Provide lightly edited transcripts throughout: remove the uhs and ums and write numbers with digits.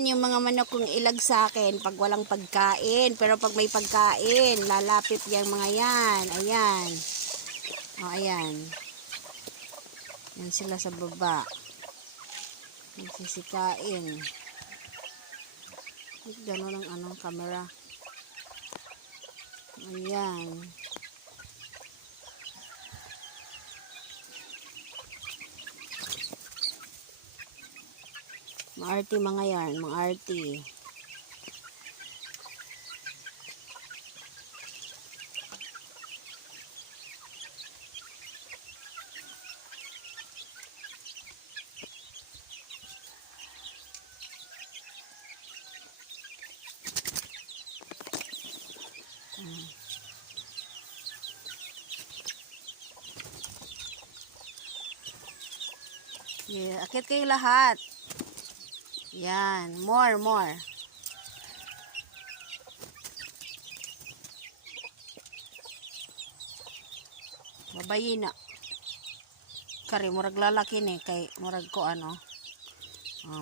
Yan, yung mga manok kong ilag sa akin pag walang pagkain. Pero pag may pagkain, lalapit yung mga yan. Ayan. O, ayan. Yan sila sa baba. Nagsisikain. Gano'n ang camera. Ayan. Maarti mga yan, maarti. Yeah, akit kayo lahat. Yan, more. Babayin na. Kari, murag lalaki ni, kay murag ko ano.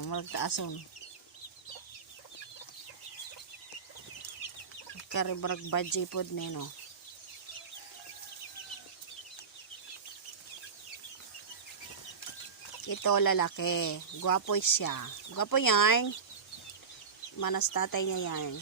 Murag taason. Kari, murag badjay pod ni, no. Ito lalaki. Gwapo siya. Gwapo yan. Manas tatay niya yan.